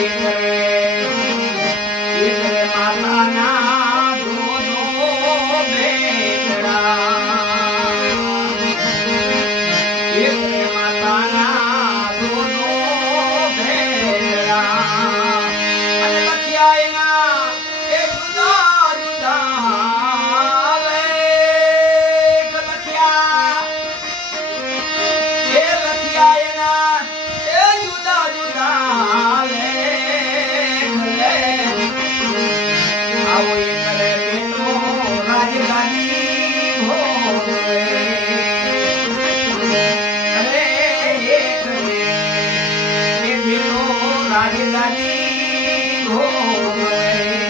Thank you. Hare Hare, Hare